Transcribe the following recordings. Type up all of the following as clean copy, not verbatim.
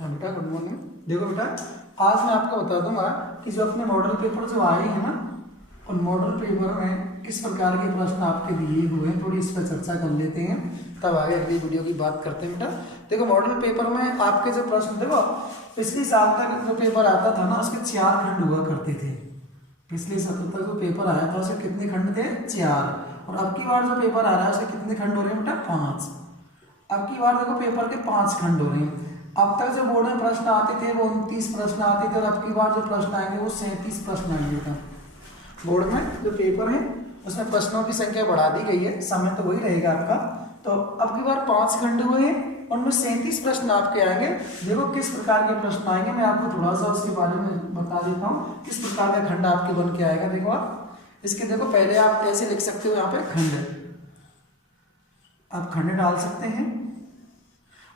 हाँ बेटा, good morning. देखो बेटा, आज मैं आपको बता दूंगा कि जो अपने मॉडल पेपर जो आए हैं ना, उन मॉडल पेपर में किस प्रकार के प्रश्न आपके दिए हुए हैं, थोड़ी इस पर चर्चा कर लेते हैं, तब आगे अगली वीडियो की बात करते हैं बेटा। देखो मॉडल पेपर में आपके जो प्रश्न, देखो पिछले साल तक जो पेपर आता था ना, उसके 4 खंड हुआ करते थे। पिछले साल तक जो पेपर आया था उसके कितने खंड थे? 4। और अब की बार जो पेपर आ रहा है उसके कितने खंड हो रहे हैं बेटा? 5। अब की बार देखो पेपर के 5 खंड हो रहे हैं। अब तक जो बोर्ड में प्रश्न आते थे वो 29 प्रश्न आते थे, और अब की बार जो प्रश्न आएंगे वो 37 प्रश्न आएंगे था। बोर्ड में जो पेपर है उसमें प्रश्नों की संख्या बढ़ा दी गई है, समय तो वही रहेगा आपका। तो अब की बार 5 खंड हुए हैं, उनमें 37 प्रश्न आपके आएंगे। देखो किस प्रकार के प्रश्न आएंगे, मैं आपको थोड़ा सा उसके बारे में बता देता हूँ किस प्रकार का खंड आपके बन के आएगा। देखो आप इसके, देखो पहले आप ऐसे लिख सकते हो, यहाँ पे खंड आप खंड डाल सकते हैं।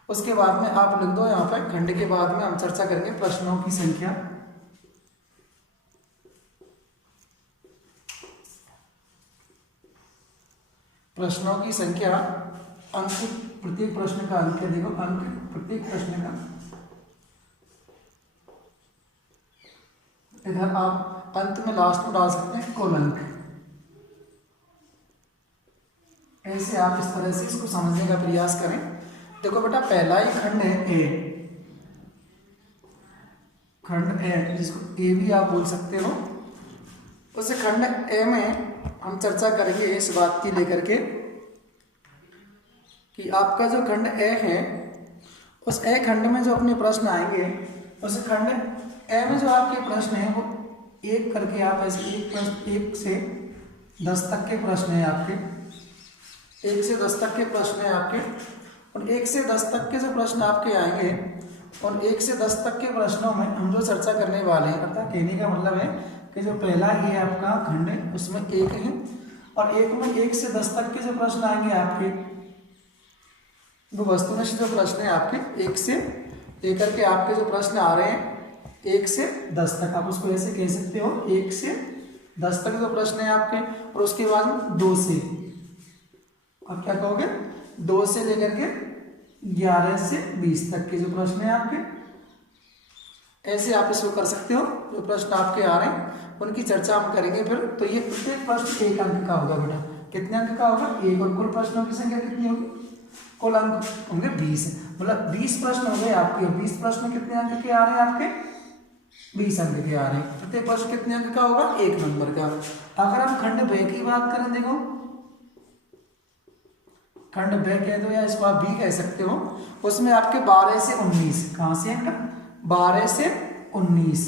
उसके बाद में आप लिख दो यहाँ पे खंड के बाद में हम चर्चा करेंगे प्रश्नों की संख्या। प्रश्नों की संख्या, अंक प्रत्येक प्रश्न का अंक है। देखो अंक प्रत्येक प्रश्न का, इधर आप अंत में लास्ट में डाल सकते हैं कुल अंक। ऐसे आप इस तरह से इसको समझने का प्रयास करें। देखो बेटा पहला ही खंड है ए, खंड ए, जिसको ए भी आप बोल सकते हो। उस खंड ए में हम चर्चा करेंगे इस बात की लेकर के कि आपका जो खंड ए है, उस ए खंड में जो अपने प्रश्न आएंगे, उस खंड ए में जो आपके प्रश्न हैं वो एक करके आप ऐसे एक प्रश्न 1 से 10 तक के प्रश्न हैं आपके, 1 से 10 तक के प्रश्न हैं आपके। और 1 से 10 तक के जो प्रश्न आपके आएंगे, और 1 से 10 तक के प्रश्नों में हम जो चर्चा करने वाले हैं, अर्थात कहने का मतलब है कि जो पहला ही है आपका खंड है उसमें 1 है, और 1 में 1 से 10 तक के जो प्रश्न आएंगे आपके, वो वस्तुनिष्ठ जो प्रश्न है आपके 1 से लेकर के आपके जो प्रश्न आ रहे हैं 1 से 10 तक, आप उसको ऐसे कह सकते हो 1 से 10 तक जो प्रश्न है आपके। और उसके बाद 2 से, आप क्या कहोगे, 2 से लेकर के 11 से 20 तक के जो प्रश्न है आपके, ऐसे आप इसको कर सकते हो। जो प्रश्न आपके आ रहे हैं उनकी चर्चा हम करेंगे फिर। तो ये प्रत्येक प्रश्न 1 अंक का होगा बेटा। कितने अंक का होगा? 1। और कुल प्रश्नों की संख्या कितनी होगी? कुल अंक होंगे 20, मतलब 20 प्रश्न हो गए आपके। 20 प्रश्न कितने अंक के आ रहे हैं आपके? 20 अंक के आ रहे हैं। प्रत्येक प्रश्न कितने अंक का होगा? 1 नंबर का। अगर हम खंड ब की बात करें, देखो खंड ब कह दो या इसको आप भी कह सकते हो, उसमें आपके 12 से 19, कहां से अंक? 12 से 19।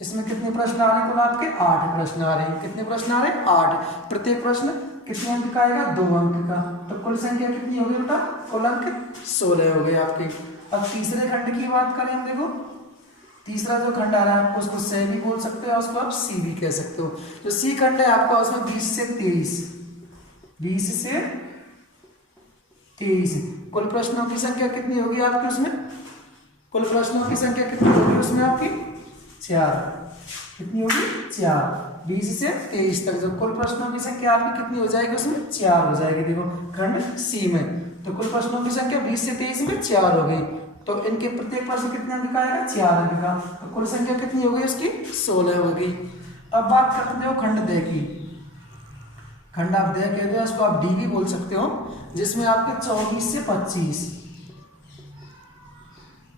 इसमें कितने प्रश्न आ रहे हैं? कुल आपके 8 प्रश्न आ रहे हैं। कितने प्रश्न आ रहे हैं? 8। प्रत्येक प्रश्न कितने अंक का आएगा? 2 अंक का। तो कुल संख्या कितनी होगी बेटा? कुल अंक 16 हो गए आपके। अब तीसरे खंड की बात करें हम, देखो तीसरा जो खंड आ रहा है आपको, उसको स भी बोल सकते हो, उसको आप सी भी कह सकते हो। जो सी खंड है आपका, उसमें 20 से 23, 20 से 23 कुल प्रश्नों की संख्या कितनी होगी आपकी उसमें? कुल प्रश्नों की संख्या कितनी होगी उसमें आपकी? 4। कितनी होगी? 4। 20 से 23 तक जो कुल प्रश्नों की संख्या आपकी कितनी हो जाएगी उसमें? 4 हो जाएगी। देखो खंड सी में तो कुल प्रश्नों की संख्या 20 से 23 में 4 हो गई। तो इनके प्रत्येक प्रश्न कितने अंक का आएगा? 4 अंक का। तो कुल संख्या कितनी हो गई उसकी? 16 हो गई। अब बात करते हो खंड द की। खंड आप दे कहते हो, इसको आप डी भी बोल सकते हो, जिसमें आपके 24 से 25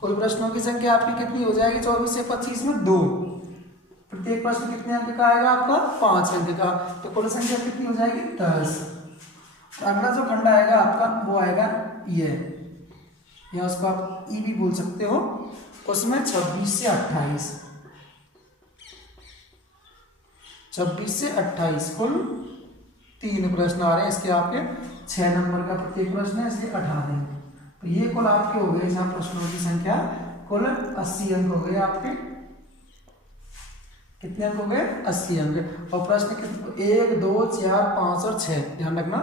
कुल प्रश्नों की संख्या आपकी कितनी हो जाएगी? 24 से 25 में 2। प्रत्येक प्रश्न कितने अंक का आएगा आपका? 5 अंक का। तो कुल संख्या कितनी हो जाएगी? 10। अगला जो खंड आएगा आपका वो आएगा ये, या उसको आप ई भी बोल सकते हो, उसमें 26 से 28, 26 से 28 कुल 3 प्रश्न आ रहे हैं। इसके आपके 6 नंबर का प्रत्येक प्रश्न है, इसलिए 18। तो ये कुल आपके हो गए जहां प्रश्नों की संख्या कुल 80 अंक हो गए आपके। कितने अंक हो गए? 80 अंक। और प्रश्न कितने? 1, 2, 4, 5 और 6, ध्यान रखना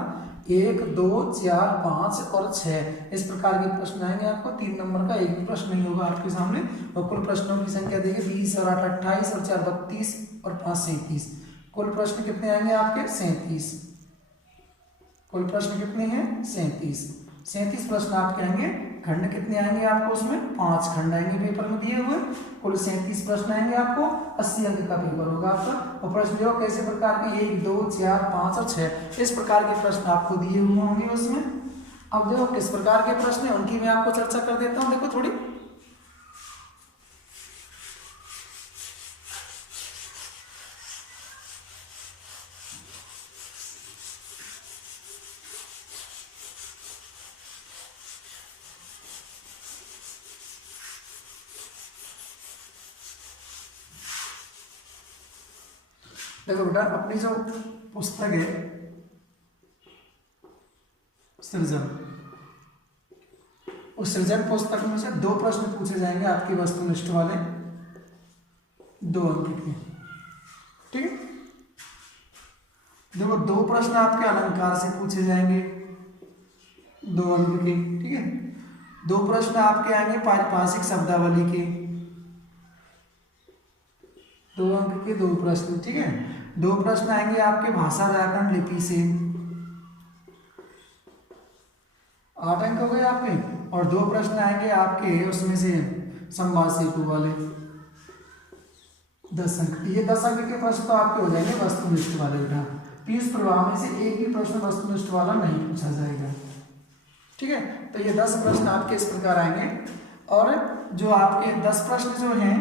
1, 2, 4, 5 और 6 इस प्रकार के प्रश्न आएंगे आपको। 3 नंबर का एक भी प्रश्न नहीं होगा आपके सामने। और कुल प्रश्नों की संख्या देखिए 20 और 8 28 और 4 32 और 5 37। कुल प्रश्न कितने आएंगे आपके? 37। कुल प्रश्न कितने हैं? 37 प्रश्न आपके आएंगे खंड कितने आएंगे आपको, उसमें 5 खंड आएंगे पेपर में दिए हुए, कुल 37 प्रश्न आएंगे आपको, 80 अंक का पेपर होगा आपका। और प्रश्न देखो कैसे प्रकार के 1 2 4 5 और 6 इस प्रकार के प्रश्न आपको दिए हुए होंगे उसमें। अब देखो किस प्रकार के प्रश्न है उनकी मैं आपको चर्चा कर देता हूँ। देखो थोड़ी देखो बेटा, अपनी जो पुस्तक है सृजन, उस सृजन पुस्तक में से 2 प्रश्न पूछे जाएंगे आपकी वस्तुनिष्ठ वाले, 2 अंक के। ठीक है, देखो 2 प्रश्न आपके अलंकार से पूछे जाएंगे 2 अंक के। ठीक है, 2 प्रश्न आपके आएंगे पारिभाषिक शब्दावली के, 2 अंक के 2 प्रश्न। ठीक है, 2 प्रश्न आएंगे आपके भाषा व्याकरण लिपि से, 8 अंक हो गए आपके। और 2 प्रश्न आएंगे आपके उसमें से संवाद सेतु वाले, 10 अंक। ये 10 अंक के प्रश्न तो आपके हो जाएंगे वस्तुनिष्ठ वाले बेटा। पीयूष प्रवाह में से एक भी प्रश्न वस्तुनिष्ठ वाला नहीं पूछा जाएगा। ठीक है, तो ये 10 प्रश्न आपके इस प्रकार आएंगे। और जो आपके 10 प्रश्न जो हैं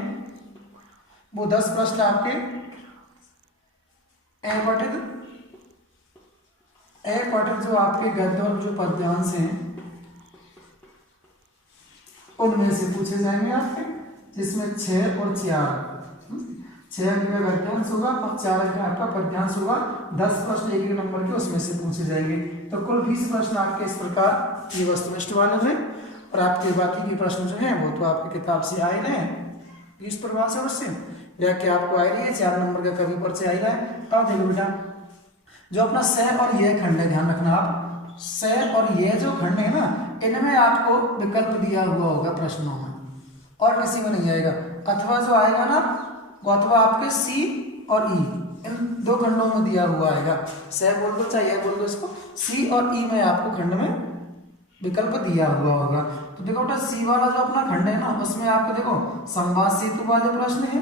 वो 10 प्रश्न आपके पठित जो आपके गद्य और जो पद्यांश हैं उनमें से पूछे जाएंगे आपके, जिसमें 6 और 4, 6 अंक का गद्यांश होगा और 4 अंक का आपका पद्यांश होगा। 10 प्रश्न एक नंबर के उसमें से पूछे जाएंगे। तो कुल 20 प्रश्न आपके इस प्रकार ये वस्तुनिष्ठ वाले हैं। और आपके बाकी के प्रश्न जो हैं वो तो आपकी किताब से आए हैं, पीयूष प्रवाह से उससे या कि आपको आ रही है 4 नंबर का कवि परिचय आ रहा है। अब देखो बेटा, जो अपना स और ये खंड है, ध्यान रखना आप, स और ये जो खंड है ना, इनमें आपको विकल्प दिया हुआ होगा प्रश्नों में, और किसी में नहीं आएगा। अथवा जो आएगा ना वो अथवा आपके सी और ई, इन 2 खंडों में दिया हुआ आएगा। स बोल दो चाहे बोल दो इसको, सी और ई में आपको खंड में विकल्प दिया हुआ होगा। तो देखो बेटा, सी वाला जो अपना खंड है ना, उसमें आपको देखो संवाद सेतु वाले प्रश्न है,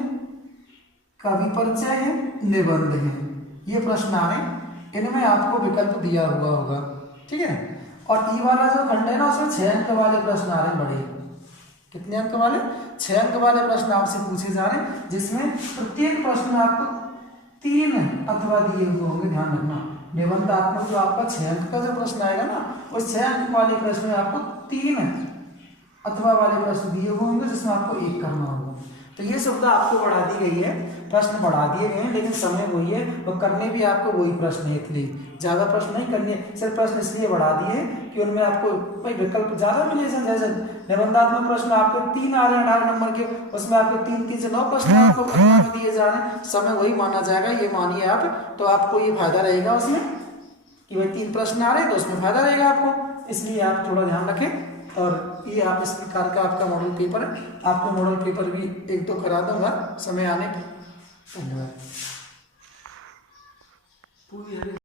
कवि परिचय है, निबंध है, ये प्रश्न आ रहे हैं, इनमें आपको विकल्प दिया हुआ होगा। ठीक है, और ई वाला जो खंड है ना, उसमें 6 अंक वाले प्रश्न आ रहे हैं बड़े। कितने अंक वाले? 6 अंक वाले प्रश्न आपसे पूछे जा रहे हैं, जिसमें प्रत्येक प्रश्न में आपको 3 अथवा दिए हुए होंगे। ध्यान रखना, निबंधात्मक जो आपका 6 अंक का जो प्रश्न आएगा ना, उस 6 अंक वाले प्रश्न में आपको 3 अथवा वाले प्रश्न दिए हुए होंगे, जिसमें आपको 1 करना होगा। तो ये सुविधा आपको बढ़ा दी गई है, प्रश्न बढ़ा दिए गए हैं, लेकिन समय वही है और करने भी आपको वही प्रश्न है। इसलिए ज़्यादा प्रश्न नहीं करने, सिर्फ प्रश्न इसलिए बढ़ा दिए कि उनमें आपको भाई विकल्प ज़्यादा मिले। जैसे निबंधात्मक प्रश्न आपको 3 आ रहे हैं 18 नंबर के, उसमें आपको 3 से 9 प्रश्न आपको दिए जा रहे हैं, समय वही माना जाएगा, ये मानिए आप। तो आपको ये फायदा रहेगा उसमें कि भाई 3 प्रश्न आ रहे हैं तो उसमें फायदा रहेगा आपको, इसलिए आप थोड़ा ध्यान रखें। और ये आप इस प्रकार का आपका मॉडल पेपर है, आपको मॉडल पेपर भी 1-2 करा दूंगा समय आने पर। धन्यवाद।